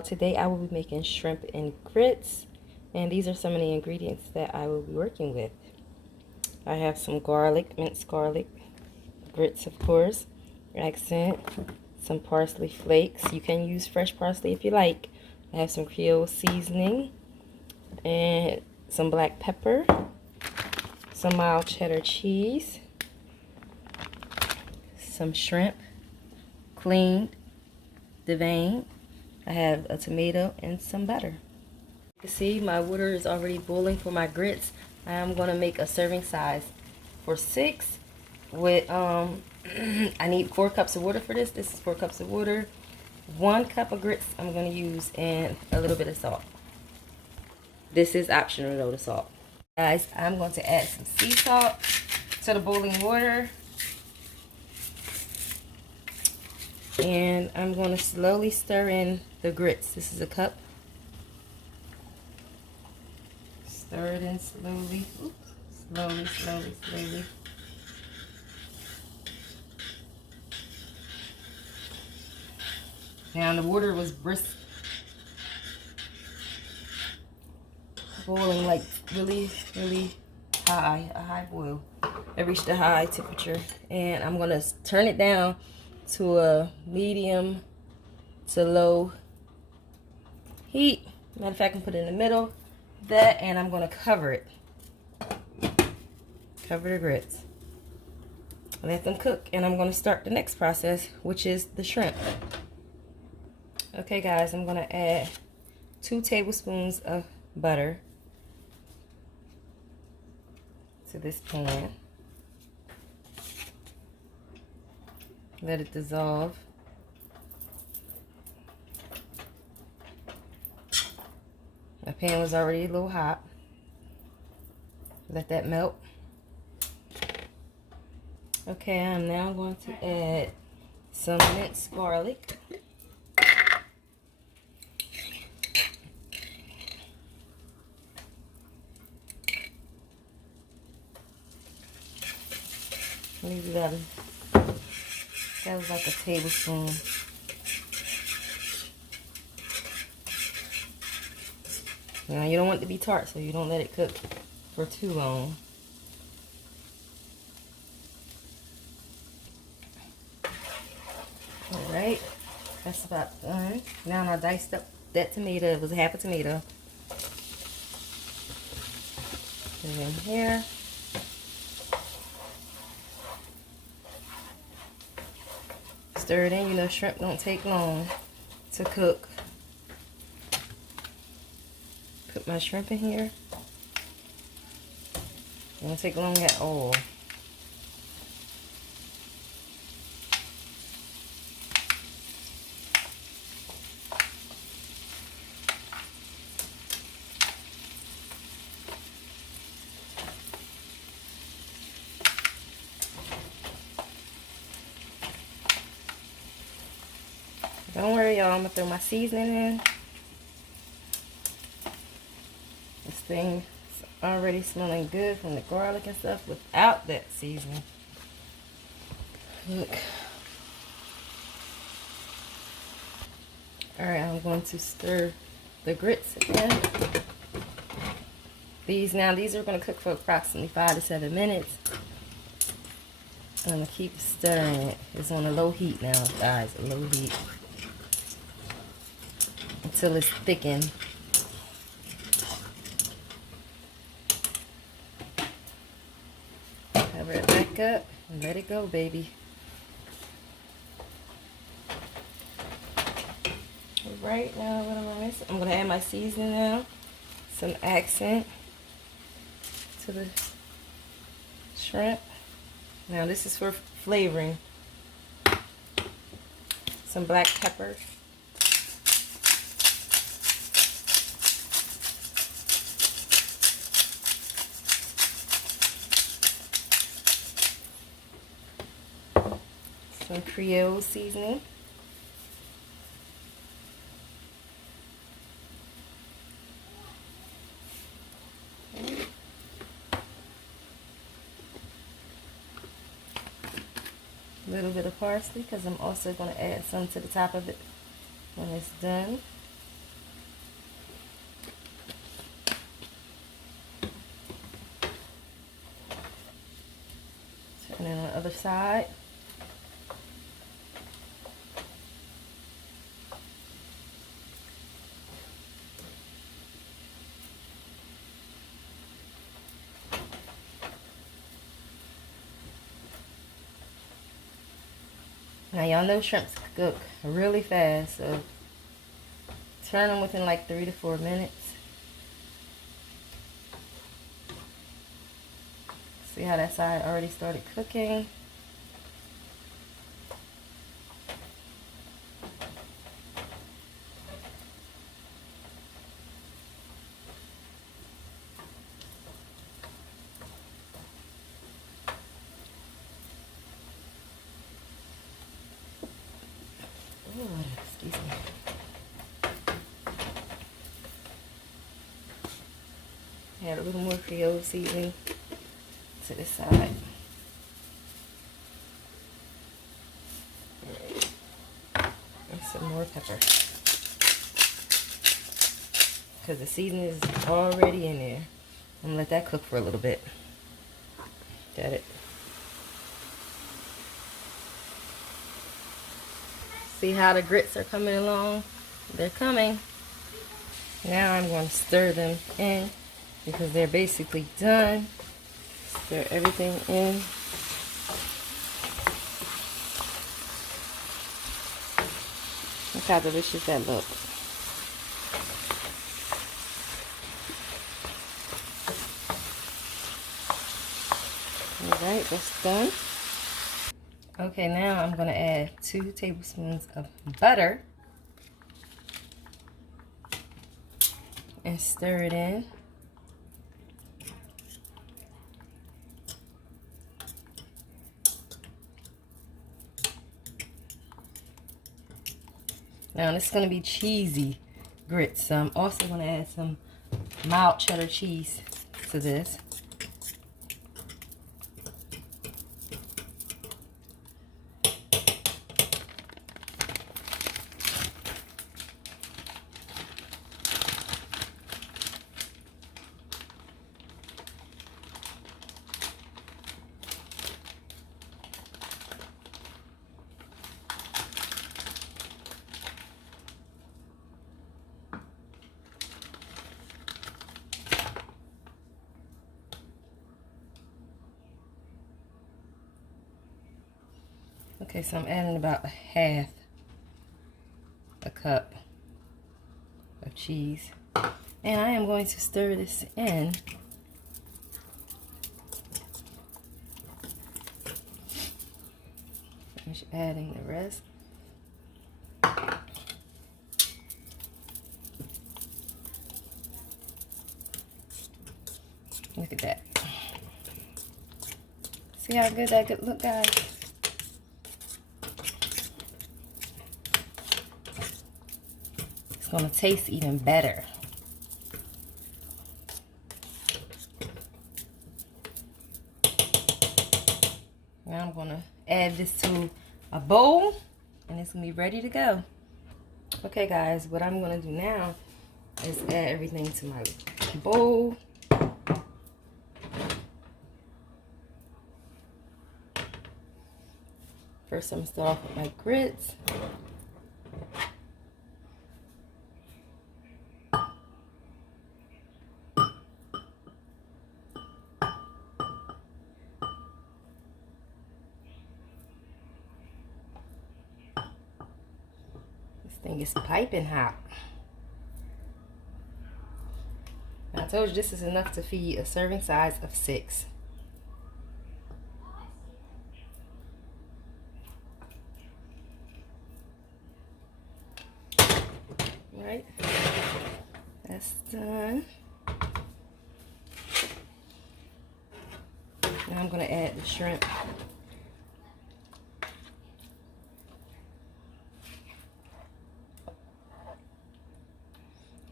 y'all. Today I will be making shrimp and grits, and these are some of the ingredients that I will be working with. I have some garlic, minced garlic, grits of course, accent, some parsley flakes. You can use fresh parsley if you like. I have some Creole seasoning and some black pepper, some mild cheddar cheese, some shrimp, cleaned, deveined. I have a tomato and some butter. You can see my water is already boiling for my grits. I'm going to make a serving size for 6 with I need 4 cups of water for this. This is 4 cups of water, 1 cup of grits I'm going to use, and a little bit of salt. This is optional though, the salt. Guys, I'm going to add some sea salt to the boiling water. And I'm going to slowly stir in the grits. This is a cup. Stir it in slowly. Oops. Slowly, slowly, slowly. Now the water was brisk, boiling like really, really high, a high boil. It reached a high temperature, and I'm going to turn it down to a medium to low heat. Matter of fact, I can put it in the middle of that, and I'm going to cover it. Cover the grits. Let them cook, and I'm going to start the next process, which is the shrimp. Okay guys, I'm going to add 2 tablespoons of butter to this pan. Let it dissolve. My pan was already a little hot. Let that melt. Okay, I'm now going to add some minced garlic. Maybe that was like a tablespoon. Now you don't want it to be tart, so you don't let it cook for too long. Alright, that's about done. Now I diced up that tomato. It was half a tomato. Put it in here. Stir it in. You know, shrimp don't take long to cook. Put my shrimp in here. It won't take long at all. Don't worry, y'all. I'm going to throw my seasoning in. This thing is already smelling good from the garlic and stuff without that seasoning. Look. Alright, I'm going to stir the grits again. These are going to cook for approximately 5 to 7 minutes. I'm going to keep stirring it. It's on a low heat now, guys. A low heat. Until it's thickened. Cover it back up and let it go, baby. Alright, now what am I missing? I'm going to add my seasoning now. Some accent to the shrimp. Now this is for flavoring. Some black pepper. Some Creole seasoning. A little bit of parsley, because I'm also going to add some to the top of it when it's done. side. Now y'all know shrimps cook really fast, so turn them within like 3 to 4 minutes. See how that side already started cooking? Oh, excuse me. Add a little more Creole seasoning to the side. And some more pepper. Because the seasoning is already in there. I'm gonna let that cook for a little bit. Got it. See how the grits are coming along? They're coming. Now I'm going to stir them in because they're basically done. Stir everything in. Look how delicious that looks. Alright, that's done. Okay, now I'm going to add 2 tablespoons of butter and stir it in. Now this is going to be cheesy grits, so I'm also going to add some mild cheddar cheese to this. Okay, so I'm adding about half a cup of cheese. And I am going to stir this in. Finish adding the rest. Look at that. See how good that could look, guys? It's going to taste even better. Now I'm going to add this to a bowl and it's going to be ready to go. Okay guys, what I'm going to do now is add everything to my bowl. First I'm going to start off with my grits. This thing is piping hot. I told you this is enough to feed a serving size of 6. Right, that's done. Now I'm going to add the shrimp.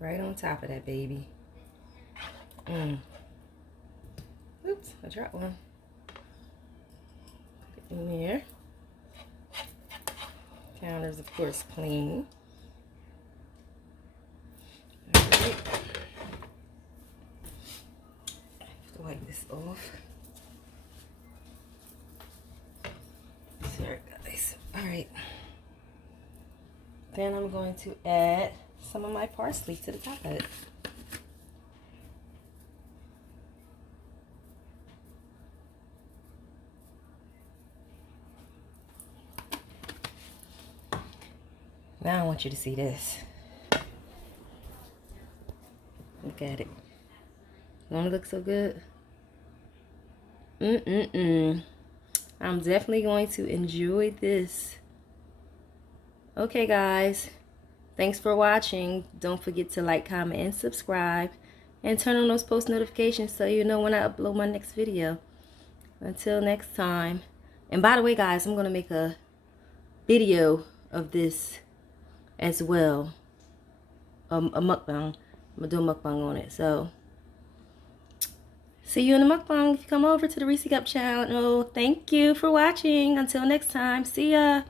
Right on top of that baby. Oops, I dropped one. Put it in there. Counter's of course clean. Alright. I have to wipe this off. Alright. Then I'm going to add some of my parsley to the top of it. Now I want you to see this. Look at it. Don't it look so good? I'm definitely going to enjoy this. Okay, guys. Thanks for watching. Don't forget to like, comment, and subscribe. And turn on those post notifications so you know when I upload my next video. Until next time. And by the way, guys, I'm going to make a video of this as well. A mukbang. I'm going to do a mukbang on it. So, see you in the mukbang if you come over to the Reese Cup channel. Thank you for watching. Until next time. See ya.